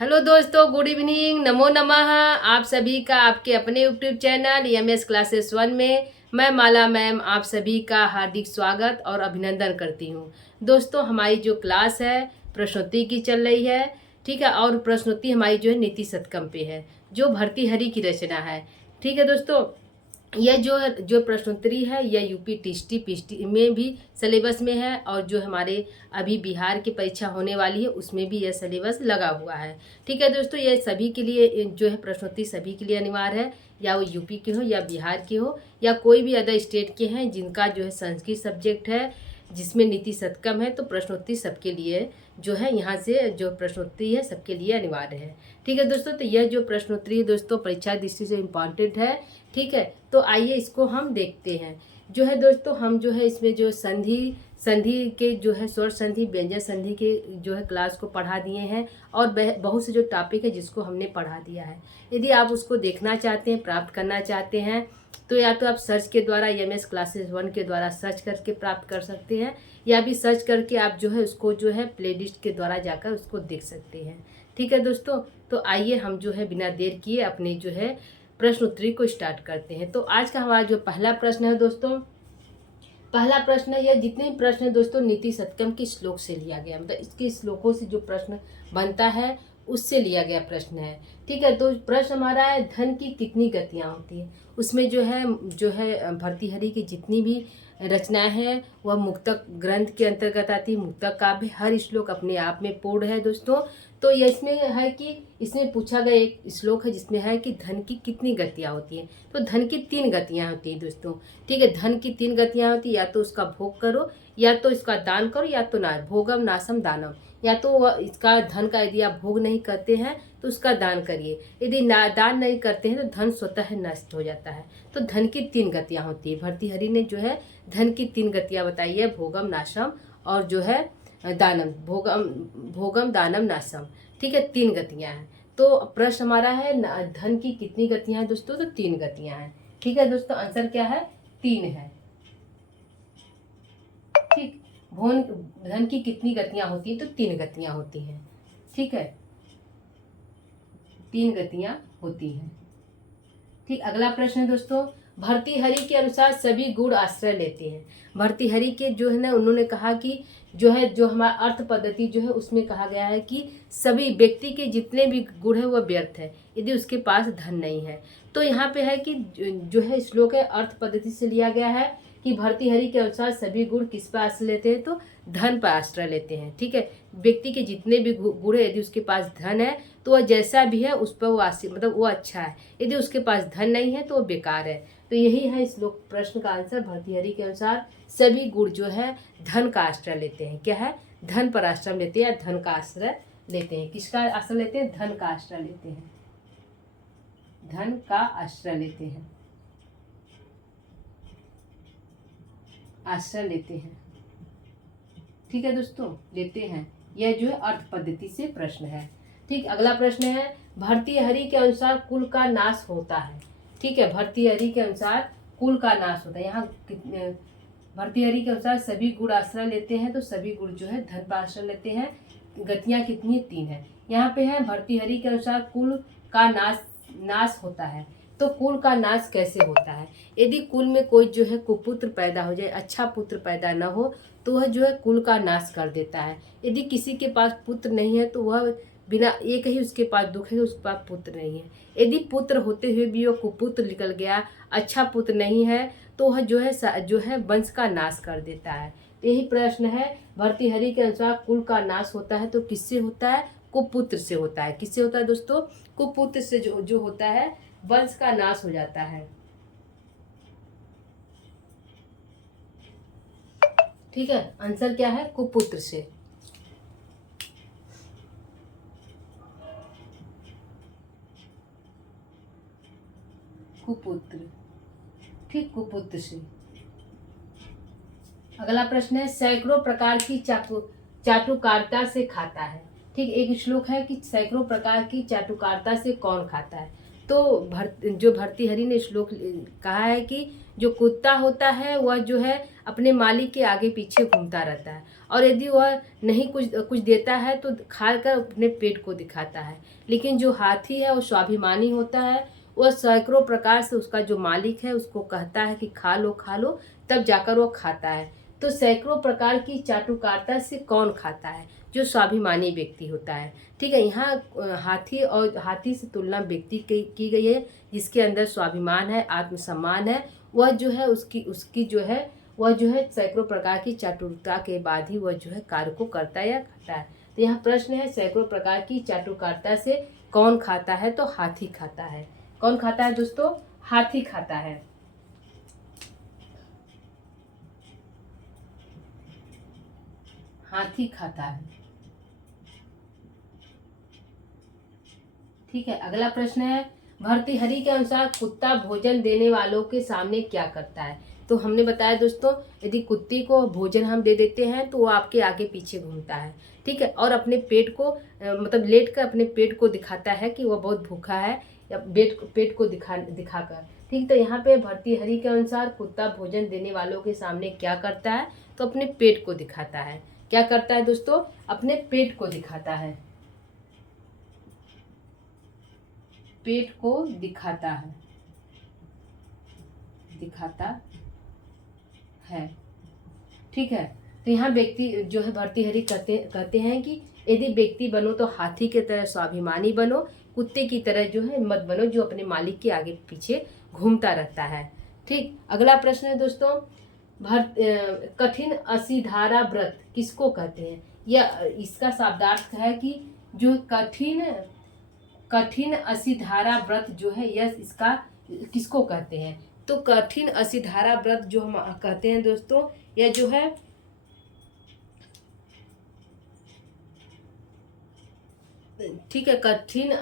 Hello दोस्तों, good evening, नमो नमः। आप सभी का आपके अपने यूट्यूब चैनल एमएस क्लासेस 1 में मैं माला मैम आप सभी का हार्दिक स्वागत और अभिनंदन करती हूँ। दोस्तों, हमारी जो क्लास है प्रश्नोत्तरी की चल रही है, ठीक है। और प्रश्नोत्तरी हमारी जो है नीति शतकम पे है, जो भर्तृहरि की रचना है, ठीक है दोस्तों। यह जो प्रश्नोत्तरी है यह यूपी टीएसटी पीएसटी में भी सिलेबस में है, और जो हमारे अभी बिहार की परीक्षा होने वाली है उसमें भी यह सिलेबस लगा हुआ है, ठीक है दोस्तों। यह सभी के लिए जो है प्रश्नोत्तरी सभी के लिए अनिवार्य है, या वो यूपी के हो या बिहार के हो या कोई भी अदर स्टेट के हैं जिनका जो है संस्कृत सब्जेक्ट है जिसमें नीति शतकम है, तो प्रश्नोत्तरी सबके लिए जो है यहाँ से जो प्रश्नोत्तरी है सबके लिए अनिवार्य है, ठीक है दोस्तों। तो यह जो प्रश्नोत्तरी है दोस्तों परीक्षा दृष्टि से इम्पॉर्टेंट है, ठीक है। तो आइए इसको हम देखते हैं। जो है दोस्तों हम जो है इसमें जो संधि संधि के जो है स्वर संधि व्यंजन संधि के जो है क्लास को पढ़ा दिए हैं, और बहुत से जो टॉपिक है जिसको हमने पढ़ा दिया है। यदि आप उसको देखना चाहते हैं, प्राप्त करना चाहते हैं, तो या तो आप सर्च के द्वारा एमएस क्लासेस 1 के द्वारा सर्च करके प्राप्त कर सकते हैं, या भी सर्च करके आप जो है उसको जो है प्लेलिस्ट के द्वारा जाकर उसको देख सकते हैं, ठीक है दोस्तों। तो आइए हम जो है बिना देर किए अपने जो है प्रश्न उत्तरी को स्टार्ट करते हैं। तो आज का हमारा जो पहला प्रश्न है दोस्तों, पहला प्रश्न है, यह जितने भी प्रश्न है दोस्तों नीति शतकम के श्लोक से लिया गया, मतलब इसके श्लोकों से जो प्रश्न बनता है उससे लिया गया प्रश्न है, ठीक है। तो प्रश्न हमारा है धन की कितनी गतियाँ होती हैं। उसमें जो है भर्तृहरि की जितनी भी रचनाएं हैं वह मुक्तक ग्रंथ के अंतर्गत आती है। मुक्तक काव्य हर श्लोक अपने आप में पूर्ण है दोस्तों। तो ये इसमें है कि इसमें पूछा गया एक श्लोक है जिसमें है कि धन की कितनी गतियाँ होती हैं। तो धन की 3 गतियाँ होती हैं दोस्तों, ठीक है। धन की 3 गतियाँ होती हैं, या तो उसका भोग करो, या तो इसका दान करो, या तो ना भोगम नाशम दानम। या तो वह इसका धन का यदि आप भोग नहीं करते हैं तो उसका दान करिए, यदि ना दान नहीं करते हैं तो धन स्वतः नष्ट हो जाता है। तो धन की 3 गतियाँ होती है। भर्तृहरि ने जो है धन की 3 गतियाँ बताई है, भोगम नाशम और जो है दानम, भोगम दानम नाशम, ठीक है। 3 गतियाँ हैं। तो प्रश्न हमारा है धन की कितनी गतियाँ हैं दोस्तों, तो 3 गतियाँ हैं, ठीक है दोस्तों। आंसर क्या है, 3 है, ठीक। धन की कितनी गतियाँ होती हैं, तो 3 गतियाँ होती हैं, ठीक है। 3 गतियाँ होती हैं, ठीक। अगला प्रश्न है दोस्तों, भर्तृहरि के अनुसार सभी गुण आश्रय लेते हैं। भर्तृहरि के जो है ना उन्होंने कहा कि जो हमारा अर्थ पद्धति जो है उसमें कहा गया है कि सभी व्यक्ति के जितने भी गुण है वह व्यर्थ है यदि उसके पास धन नहीं है। तो यहाँ पे है कि जो है श्लोक है अर्थ पद्धति से लिया गया है कि भर्तृहरि के अनुसार सभी गुण किस पर आश्रय लेते हैं, तो धन पर आश्रय लेते हैं, ठीक है। व्यक्ति के जितने भी गुण है यदि उसके पास धन है तो वह जैसा भी है उस पर वो मतलब वो अच्छा है, यदि उसके पास धन नहीं है तो वो बेकार है। तो यही है इस लोक प्रश्न का आंसर। भर्तृहरि के अनुसार सभी गुण जो है धन का आश्रय लेते हैं। क्या है, धन पर आश्रय लेते हैं, धन का आश्रय लेते हैं। किसका आश्रय लेते हैं, धन का आश्रय लेते हैं, धन का आश्रय लेते हैं, आश्रय लेते हैं, ठीक है दोस्तों, लेते हैं। यह जो है अर्थ पद्धति से प्रश्न है, ठीक। अगला प्रश्न है, भर्तृहरि के अनुसार कुल का नाश होता है, ठीक है। भर्तृहरि के अनुसार कुल का नाश होता है। यहाँ भर्तृहरि के अनुसार सभी गुण आश्रय लेते हैं, तो सभी गुण जो है धन पर आश्रय लेते हैं। गतियाँ कितनी, 3 है। यहाँ पे है भर्तृहरि के अनुसार कुल का नाश होता है। तो कुल का नाश कैसे होता है, यदि कुल में कोई जो है कुपुत्र पैदा हो जाए, अच्छा पुत्र पैदा न हो, तो वह जो है कुल का नाश कर देता है। यदि किसी के पास पुत्र नहीं है तो वह बिना एक ही उसके पास दुख है, उसके पास पुत्र नहीं है। यदि पुत्र होते हुए भी वो कुपुत्र निकल गया, अच्छा पुत्र नहीं है, तो वह जो है वंश का नाश कर देता है। यही प्रश्न है, भर्तृहरि के अनुसार कुल का नाश होता है तो किससे होता है, कुपुत्र से होता है। किससे होता है दोस्तों, कुपुत्र से जो होता है वंश का नाश हो जाता है, ठीक है। आंसर क्या है, कुपुत्र से, कुपुत्र, ठीक, कुपुत्र से। अगला प्रश्न है, सैकड़ों प्रकार की चाटुकारिता से खाता है, ठीक। एक श्लोक है कि सैकड़ों प्रकार की चाटुकारिता से कौन खाता है। तो जो भर्तृहरि ने श्लोक कहा है कि जो कुत्ता होता है वह जो है अपने मालिक के आगे पीछे घूमता रहता है, और यदि वह नहीं कुछ कुछ देता है तो खाकर अपने पेट को दिखाता है। लेकिन जो हाथी है वो स्वाभिमानी होता है, वह सैकड़ों प्रकार से उसका जो मालिक है उसको कहता है कि खा लो, तब जाकर वो खाता है। तो सैकड़ों प्रकार की चाटुकारिता से कौन खाता है? जो स्वाभिमानी व्यक्ति होता है। ठीक है, यहाँ हाथी और हाथी से तुलना व्यक्ति की गई है जिसके अंदर स्वाभिमान है, आत्मसम्मान है। वह जो है उसकी जो है वह जो है सैकड़ों प्रकार की चाटुकारिता के बाद ही वह जो है कार्य को करता है या खाता है। तो यहाँ प्रश्न है, सैकड़ों प्रकार की चाटुकारिता से कौन खाता है? तो हाथी खाता है। कौन खाता है दोस्तों? हाथी खाता है। हाथी खाता है। ठीक है, अगला प्रश्न है, भर्तृहरि के अनुसार कुत्ता भोजन देने वालों के सामने क्या करता है? तो हमने बताया दोस्तों, यदि कुत्ते को भोजन हम दे देते हैं तो वो आपके आगे पीछे घूमता है। ठीक है, और अपने पेट को मतलब लेट कर अपने पेट को दिखाता है कि वह बहुत भूखा है, या पेट को दिखाकर। ठीक, तो यहाँ पे भर्तृहरि के अनुसार कुत्ता भोजन देने वालों के सामने क्या करता है? तो अपने पेट को दिखाता है। क्या करता है दोस्तों? अपने पेट को दिखाता है। पेट को दिखाता है। ठीक है, तो यहाँ व्यक्ति जो है भर्तृहरि कहते हैं कि यदि व्यक्ति बनो तो हाथी की तरह स्वाभिमानी बनो, कुत्ते की तरह जो है मत बनो जो अपने मालिक के आगे पीछे घूमता रहता है। ठीक, अगला प्रश्न है दोस्तों, कठिन असिधारा व्रत किसको कहते हैं? या इसका शाब्दार्थ है कि जो कठिन असिधारा व्रत जो है यह इसका किसको कहते हैं? तो कठिन असिधारा व्रत जो हम कहते हैं दोस्तों, यह जो है ठीक है, कठिन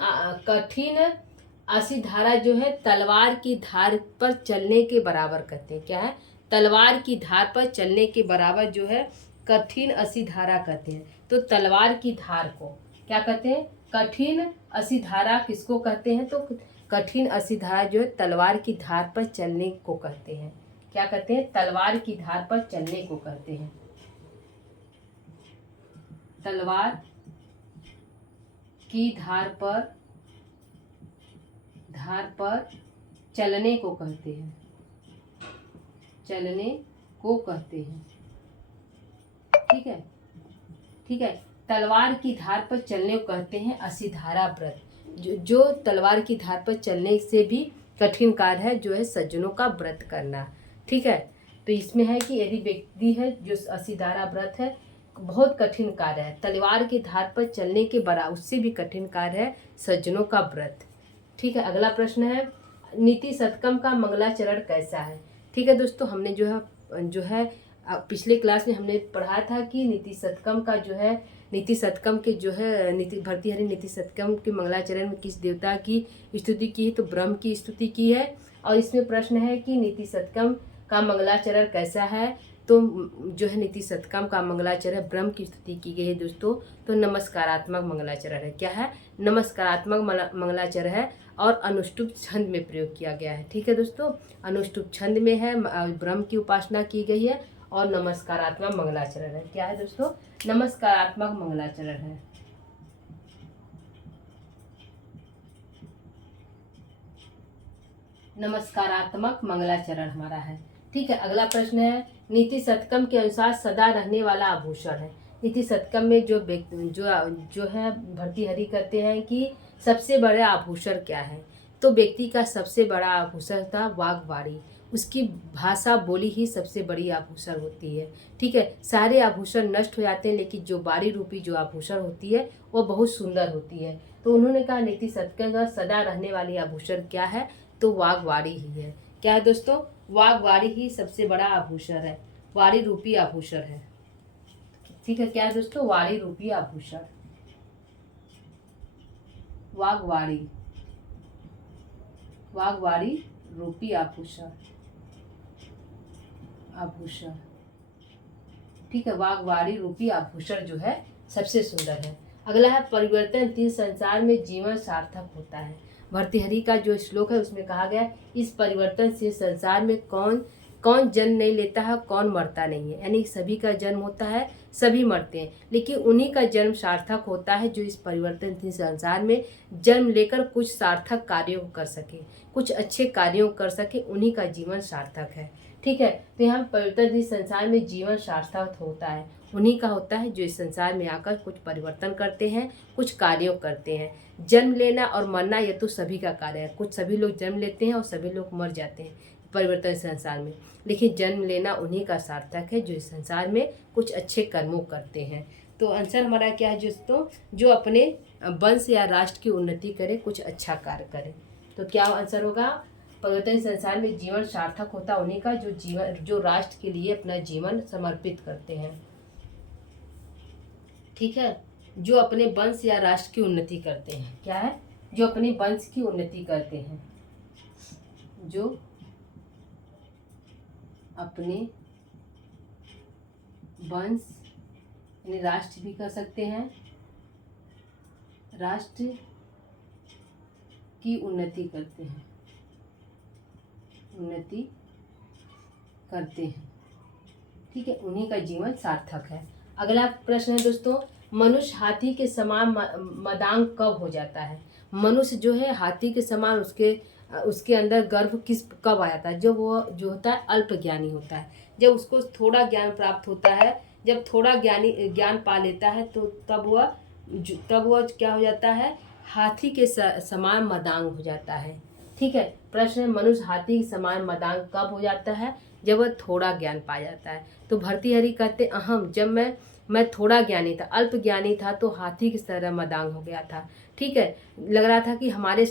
असिधारा जो है तलवार की धार पर चलने के बराबर कहते हैं। क्या है? तलवार की धार पर चलने के बराबर जो है कठिन असिधारा कहते हैं। तो तलवार की धार को क्या कहते हैं? कठिन असिधारा किसको कहते हैं? तो कठिन असिधारा जो है तलवार की धार पर चलने को कहते हैं। क्या कहते हैं? तलवार की धार पर चलने को कहते हैं। तलवार की धार पर चलने को कहते हैं। चलने को कहते हैं। ठीक है, ठीक है, तलवार की धार पर चलने को कहते हैं असिधारा व्रत। जो तलवार की धार पर चलने से भी कठिन कार्य है, जो है सज्जनों का व्रत करना। ठीक है, तो इसमें है कि यदि व्यक्ति है जो असिधारा व्रत है बहुत कठिन कार्य है, तलवार की धार पर चलने के बराबर उससे भी कठिन कार्य है सज्जनों का व्रत। ठीक है, अगला प्रश्न है, नीति शतकम का मंगलाचरण कैसा है? ठीक है दोस्तों, हमने जो है पिछले क्लास में हमने पढ़ा था कि नीति शतकम का जो है नीति शतकम के जो है भर्तृहरि नीति शतकम के मंगलाचरण में किस देवता की स्तुति की है? तो ब्रह्म की स्तुति की है। और इसमें प्रश्न है कि नीति शतकम का मंगलाचरण कैसा है? तो जो है नीति शतकम का मंगलाचरण ब्रह्म की स्तुति की गई है दोस्तों। तो नमस्कारात्मक मंगलाचरण है। क्या है? नमस्कारात्मक मंगलाचरण है और अनुष्टुप छंद में प्रयोग किया गया है। ठीक है दोस्तों, अनुष्टुप छंद में है, ब्रह्म की उपासना की गई है और नमस्कारात्मक मंगलाचरण है। क्या है दोस्तों? नमस्कारात्मक मंगलाचरण है। नमस्कारात्मक मंगलाचरण हमारा है। ठीक है, अगला प्रश्न है, नीति शतकम के अनुसार सदा रहने वाला आभूषण है। नीति शतकम में जो है भर्तृहरि कहते हैं कि सबसे बड़ा आभूषण क्या है? तो व्यक्ति का सबसे बड़ा आभूषण था वाग्वाणी। उसकी भाषा बोली ही सबसे बड़ी आभूषण होती है। ठीक है, सारे आभूषण नष्ट हो जाते हैं लेकिन जो वाणी रूपी जो आभूषण होती है वो बहुत सुंदर होती है। तो उन्होंने कहा नीति शतकम का सदा रहने वाली आभूषण क्या है? तो वाग्वाणी ही है। क्या है दोस्तों? वाग्वाणी ही सबसे बड़ा आभूषण है, वाणी रूपी आभूषण है। ठीक है, क्या है दोस्तों? वाणी रूपी आभूषण, वाग्वाणी रूपी आभूषण। ठीक है, वाग्वाणी रूपी आभूषण जो है सबसे सुंदर है। अगला है, परिवर्तनशील संसार में जीवन सार्थक होता है। भर्तृहरि का जो श्लोक है उसमें कहा गया है, इस परिवर्तनशील संसार में कौन कौन जन्म नहीं लेता है, कौन मरता नहीं है। यानी सभी का जन्म होता है, सभी मरते हैं, लेकिन उन्हीं का जन्म सार्थक होता है जो इस परिवर्तनशील संसार में जन्म लेकर कुछ सार्थक कार्यों को कर सके, कुछ अच्छे कार्यों कर सके, उन्हीं का जीवन सार्थक है। ठीक है, तो यहाँ परिवर्तनशील संसार में जीवन सार्थक होता है, उन्हीं का होता है जो इस संसार में आकर कुछ परिवर्तन करते हैं, कुछ कार्यों करते हैं। जन्म लेना और मरना ये तो सभी का कार्य है, कुछ सभी लोग जन्म लेते हैं और सभी लोग मर जाते हैं परिवर्तन संसार में, लेकिन जन्म लेना उन्हीं का सार्थक है जो इस संसार में कुछ अच्छे कर्मों करते हैं। तो आंसर हमारा क्या है दोस्तों, जो अपने वंश या राष्ट्र की उन्नति करे, कुछ अच्छा कार्य करे। तो क्या आंसर होगा, परिवर्तन संसार में जीवन सार्थक होता उन्हीं का जो राष्ट्र के लिए अपना जीवन समर्पित करते हैं। ठीक है, जो अपने वंश या राष्ट्र की उन्नति करते हैं। क्या है, जो अपने वंश की उन्नति करते हैं, जो अपने वंश यानी राष्ट्र भी कर सकते हैं, राष्ट्र की उन्नति करते हैं, उन्नति करते हैं। ठीक है, उन्हीं का जीवन सार्थक है। अगला प्रश्न है दोस्तों, मनुष्य हाथी के समान मदांग कब हो जाता है। मनुष्य जो है हाथी के समान उसके अंदर गर्भ कब आ जाता है, जब वो जो होता है अल्प ज्ञानी होता है, जब उसको थोड़ा ज्ञान प्राप्त होता है, जब थोड़ा ज्ञान पा लेता है तो तब वह क्या हो जाता है, हाथी के समान मदांग हो जाता है। ठीक है, प्रश्न है, मनुष्य हाथी के समान मदांग कब हो जाता है, जब वह थोड़ा ज्ञान पा जाता है। तो भर्तृहरि कहते अहम, जब मैं थोड़ा ज्ञानी था, अल्प ज्ञानी था, तो हाथी की तरह मदांग हो गया था। ठीक है, लग रहा था कि हमारे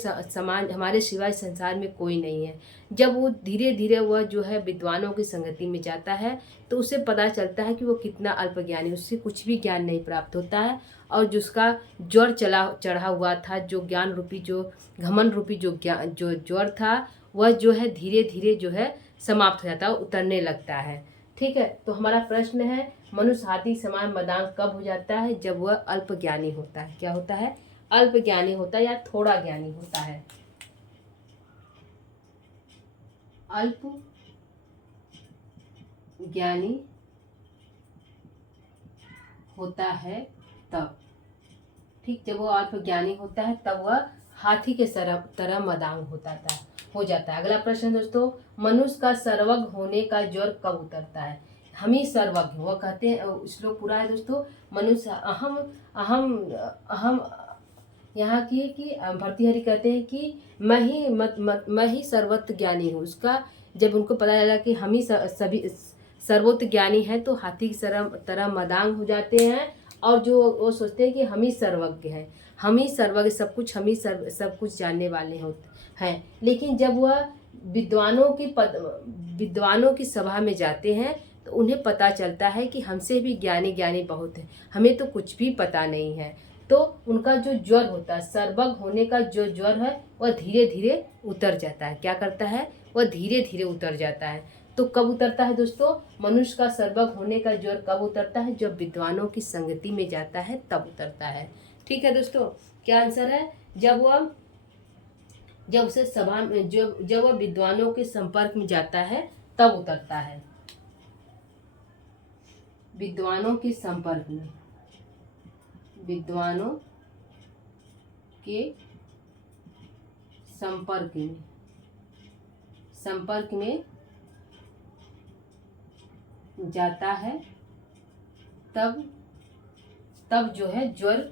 सिवाय संसार में कोई नहीं है। जब वो धीरे धीरे वह जो है विद्वानों की संगति में जाता है तो उसे पता चलता है कि वो कितना अल्प ज्ञानी, उससे कुछ भी ज्ञान नहीं प्राप्त होता है, और जिसका ज्वर चढ़ा हुआ था, जो ज्ञान रूपी, जो घमंड रूपी जो ज्वर था, वह जो है धीरे धीरे जो है समाप्त हो जाता है, उतरने लगता है। ठीक है, तो हमारा प्रश्न है, मनुष्य हाथी समान मदांग कब हो जाता है, जब वह अल्प ज्ञानी होता है। क्या होता है, अल्प ज्ञानी होता है या थोड़ा ज्ञानी होता है। अल्प ज्ञानी होता है तब। ठीक, जब वो अल्प ज्ञानी होता है तब वह हाथी के तरह मदांग हो जाता है। अगला प्रश्न दोस्तों, मनुष्य का सर्वज्ञ होने का ज्वर कब उतरता है। हम ही सर्वज्ञ, वो कहते हैं, श्लोक पूरा है दोस्तों, मनुष्य अहम अहम अहम यहाँ की कि भर्तृहरि कहते हैं कि मैं ही सर्वत्र ज्ञानी हूँ। उसका जब उनको पता चला कि हम ही सभी सर्वोत्त ज्ञानी हैं, तो हाथी की तरह मदांग हो जाते हैं, और जो वो सोचते हैं कि हम ही सर्वज्ञ हैं, हम ही सर्वज्ञ, सब कुछ हम ही सब कुछ जानने वाले हैं। लेकिन जब वह विद्वानों की सभा में जाते हैं तो उन्हें पता चलता है कि हमसे भी ज्ञानी बहुत है, हमें तो कुछ भी पता नहीं है। तो उनका जो ज्वर होता है, सर्वज्ञ होने का जो ज्वर है, वह धीरे धीरे उतर जाता है। क्या करता है, वह धीरे धीरे उतर जाता है। तो कब उतरता है दोस्तों, मनुष्य का सर्वज्ञ होने का ज्वर कब उतरता है, जब विद्वानों की संगति में जाता है तब उतरता है। ठीक है दोस्तों, क्या आंसर है, जब उसे सभा में जब वह विद्वानों के संपर्क में जाता है तब उतरता है। विद्वानों के संपर्क में, विद्वानों के संपर्क में जाता है तब जो है ज्वर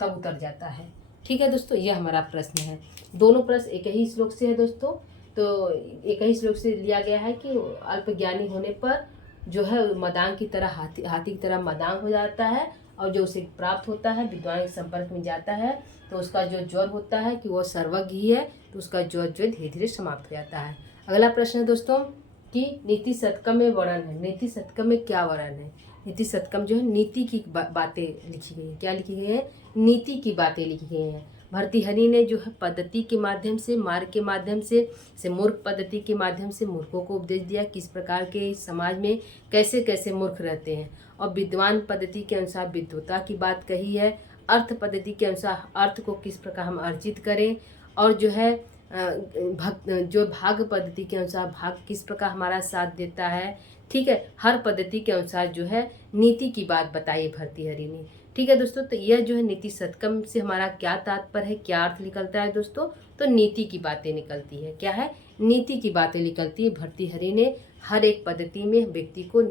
तब उतर जाता है। ठीक है दोस्तों, यह हमारा प्रश्न है। दोनों प्रश्न एक ही श्लोक से है दोस्तों, तो एक ही श्लोक से लिया गया है कि अल्प ज्ञानी होने पर जो है मदांग की तरह हाथी की तरह मदांग हो जाता है, और जो उसे प्राप्त होता है, विद्वान के संपर्क में जाता है, तो उसका जो ज्वर होता है कि वो सर्वज्ञ ही है, तो उसका ज्वर जो धीरे धीरे समाप्त हो जाता है। अगला प्रश्न है दोस्तों कि नीति शतकम में वर्णन है। नीति शतकम में क्या वर्णन है। नीति शतकम जो है नीति की बातें लिखी गई है। क्या लिखी गई है, नीति की बातें लिखी गई हैं। भर्तृहरि ने जो है पद्धति के माध्यम से, मार्ग के माध्यम से मूर्ख पद्धति के माध्यम से मूर्खों को उपदेश दिया, किस प्रकार के समाज में कैसे कैसे मूर्ख रहते हैं, और विद्वान पद्धति के अनुसार विद्वता की बात कही है। अर्थ पद्धति के अनुसार अर्थ को किस प्रकार हम अर्जित करें, और जो है जो भाग पद्धति के अनुसार भाग किस प्रकार हमारा साथ देता है। ठीक है, हर पद्धति के अनुसार जो है नीति की बात बताई भर्तृहरि ने। ठीक है दोस्तों, तो यह जो है नीति शतकम से हमारा क्या तात्पर्य है, क्या अर्थ निकलता है दोस्तों, तो नीति की बातें निकलती है। क्या है, नीति की बातें निकलती है। भर्तृहरि ने हर एक पद्धति में व्यक्ति को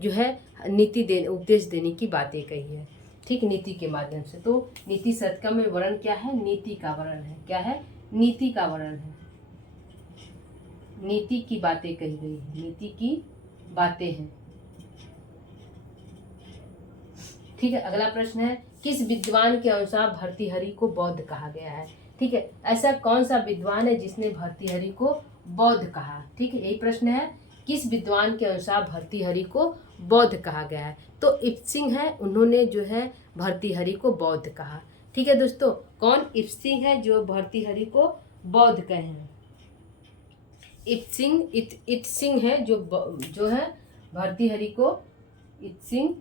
जो है उपदेश देने की बातें कही है। ठीक, नीति के माध्यम से। तो नीति शतकम में वर्णन क्या है, नीति का वर्णन है। क्या है, नीति का वर्णन है। नीति की बातें कही गई है, नीति की बातें हैं। ठीक है, अगला प्रश्न है, किस विद्वान के अनुसार भर्तृहरि को बौद्ध कहा गया है। ठीक है, ऐसा कौन सा विद्वान है जिसने भर्तृहरि को बौद्ध कहा। ठीक है, यही प्रश्न है, किस विद्वान के अनुसार भर्तृहरि को बौद्ध कहा गया है। तो इब्सिंग है, उन्होंने जो है भर्तृहरि को बौद्ध कहा। ठीक है दोस्तों, कौन इब्सिंग है जो भर्तृहरि को बौद्ध कहे हैं। इत्सिंग है जो है भर्तृहरि को इत्सिंग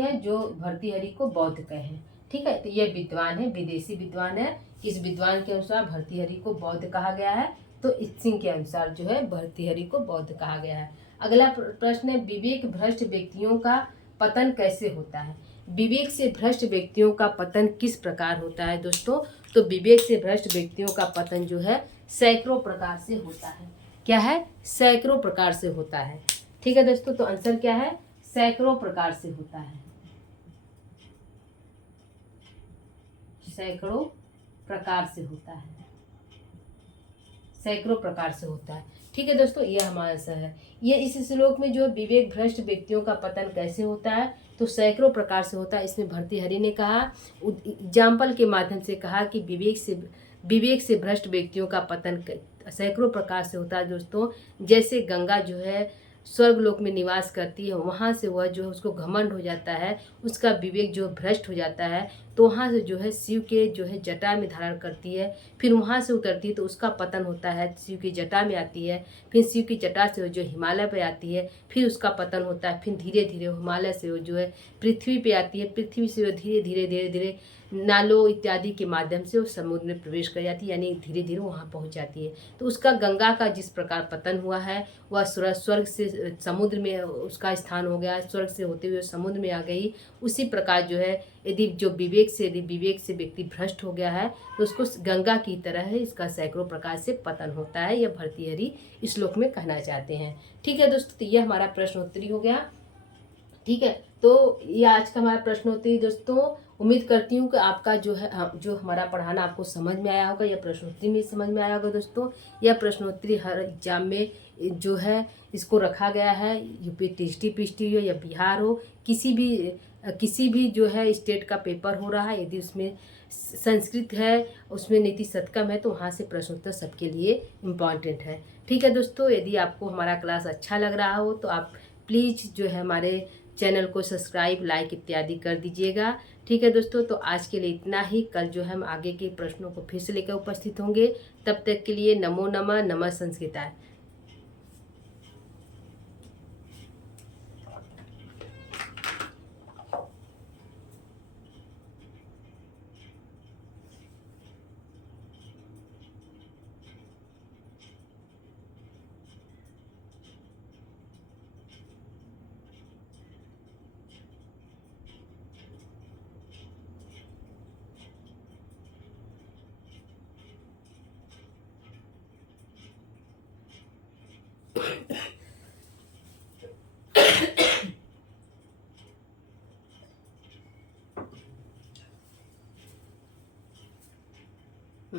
है जो भर्तृहरि को बौद्ध कहे हैं। ठीक है, तो यह विद्वान है, विदेशी विद्वान है। किस विद्वान के अनुसार भर्तृहरि को बौद्ध कहा गया है, तो इत्सिंग के अनुसार जो है भर्तृहरि को बौद्ध कहा गया है। अगला प्रश्न है, विवेक भ्रष्ट व्यक्तियों का पतन कैसे होता है। विवेक से भ्रष्ट व्यक्तियों का पतन किस प्रकार होता है दोस्तों, तो विवेक से भ्रष्ट व्यक्तियों का पतन जो है सैकड़ों प्रकार से होता है। क्या है, सैकड़ों प्रकार से होता है। ठीक है दोस्तों, तो आंसर क्या है, सैकड़ों प्रकार से होता है। सैकड़ों प्रकार से होता है, सैकड़ों प्रकार से होता है। ठीक है दोस्तों, यह हमारा आंसर है। ये इस श्लोक में जो विवेक भ्रष्ट व्यक्तियों का पतन कैसे होता है, तो सैकड़ों प्रकार से होता है। इसमें भर्तृहरि ने कहा, एग्जाम्पल के माध्यम से कहा कि विवेक से भ्रष्ट व्यक्तियों का पतन सैकड़ों प्रकार से होता है दोस्तों। जैसे गंगा जो है स्वर्ग लोक में निवास करती है, वहाँ से वह जो उसको घमंड हो जाता है, उसका विवेक जो भ्रष्ट हो जाता है, तो वहाँ से जो है शिव के जो है जटा में धारण करती है, फिर वहाँ से उतरती है तो उसका पतन होता है, शिव की जटा में आती है, फिर शिव की जटा से जो हिमालय पे आती है, फिर उसका पतन होता है, फिर धीरे धीरे हिमालय से वो जो है पृथ्वी पे आती है, पृथ्वी से वो धीरे धीरे धीरे धीरे नालों इत्यादि के माध्यम से वो समुद्र में प्रवेश कर जाती है, यानी धीरे धीरे वहाँ पहुँच जाती है। तो उसका गंगा का जिस प्रकार पतन हुआ है, वह स्वर्ग से समुद्र में उसका स्थान हो गया, स्वर्ग से होते हुए समुद्र में आ गई। उसी प्रकार जो है यदि विवेक से व्यक्ति भ्रष्ट हो गया है, तो उसको गंगा की तरह है, इसका सैकड़ों प्रकार से पतन होता है, यह भर्तृहरि इस श्लोक में कहना चाहते हैं। ठीक है दोस्तों, तो यह हमारा प्रश्नोत्तरी हो गया। ठीक है, तो ये आज का हमारा प्रश्नोत्तरी दोस्तों। उम्मीद करती हूँ कि आपका जो हमारा पढ़ाना आपको समझ में आया होगा, यह प्रश्नोत्तरी में समझ में आया होगा दोस्तों। यह प्रश्नोत्तरी हर एग्जाम में जो है इसको रखा गया है, यूपी टीएसटी हो या बिहार हो, किसी भी जो है स्टेट का पेपर हो रहा है, यदि उसमें संस्कृत है, उसमें नीति शतकम है, तो वहाँ से प्रश्नोत्तर सबके लिए इम्पॉर्टेंट है। ठीक है दोस्तों, यदि आपको हमारा क्लास अच्छा लग रहा हो तो आप प्लीज़ जो है हमारे चैनल को सब्सक्राइब, लाइक इत्यादि कर दीजिएगा। ठीक है दोस्तों, तो आज के लिए इतना ही। कल जो हम आगे के प्रश्नों को फिर से लेकर उपस्थित होंगे। तब तक के लिए नमो नमः, नमः संस्कृताय।